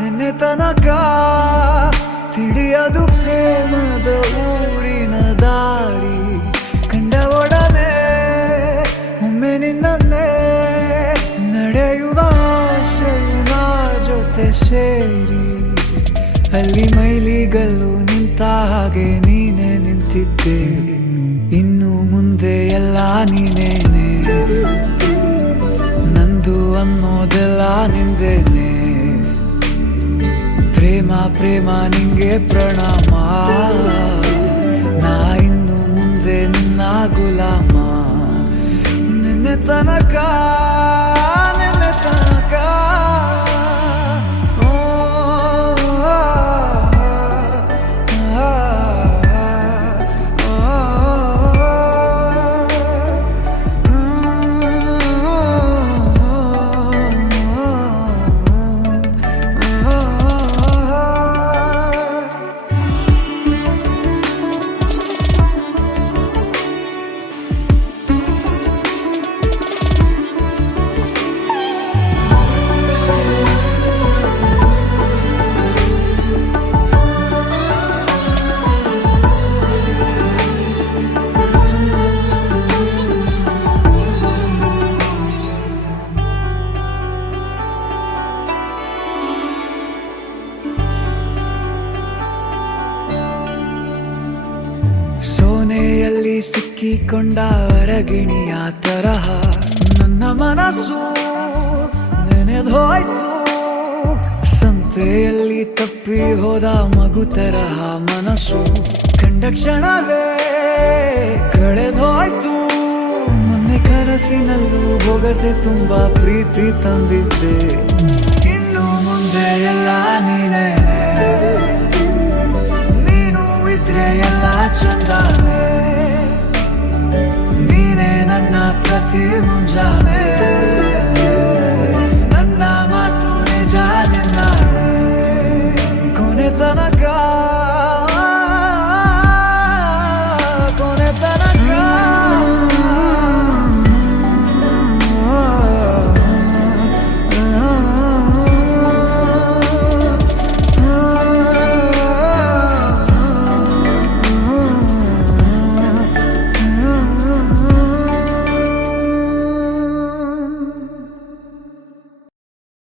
ನಿನ್ನೆ ತನಕ ತಿಳಿಯದು ಪ್ರೇಮದ ಊರಿನ ದಾರಿ. ಕಂಡ ಒಡನೆ ಒಮ್ಮೆ ನಿನ್ನೇ ನಡೆಯುವ ಆಸೆಯ ಜೊತೆ ಸೇರಿ, ಅಲ್ಲಿ ಮೈಲಿಗಲ್ಲು ನಿಂತ ಹಾಗೆ ನೀನೆ ನಿಂತಿದ್ದೆ. ಇನ್ನು ಮುಂದೆ ಎಲ್ಲ ನೀನೇನೆ, ನಂದು ಅನ್ನೋದೆಲ್ಲ ನಿಂದೇನೆ. ಪ್ರೇಮ ಪ್ರೇಮ ನಿಂಗೆ ಪ್ರಣಾಮ, ನಾ ಇನ್ನು ಮುಂದೆ ನಿನ್ನ ಗುಲಾಮ. ನಿನ್ನೆ ತನಕ ಸೋನೆಯಲ್ಲಿ ಸಿಕ್ಕಿಕೊಂಡ ಅರಗಿಣಿಯ ತರಹ ನನ್ನ ಮನಸ್ಸು ನೆನೆದೋಯ್ತು. ಸಂತೆಯಲ್ಲಿ ತಪ್ಪಿ ಹೋದ ಮಗು ತರಹ ಮನಸ್ಸು ಕಂಡ ಕ್ಷಣವೇ ಕಳೆದೋಯ್ತು. ಮೊನ್ನೆ ಕನಸಿನಲ್ಲೂ ಬೊಗಸೆ ತುಂಬಾ ಪ್ರೀತಿ ತಂದಿದ್ದೆ. ಇನ್ನು ಮುಂದೆ ಎಲ್ಲ ನೀನೇ, ಎಲ್ಲ ಚಂದಾನೆ. ನೀನೇ ನನ್ನ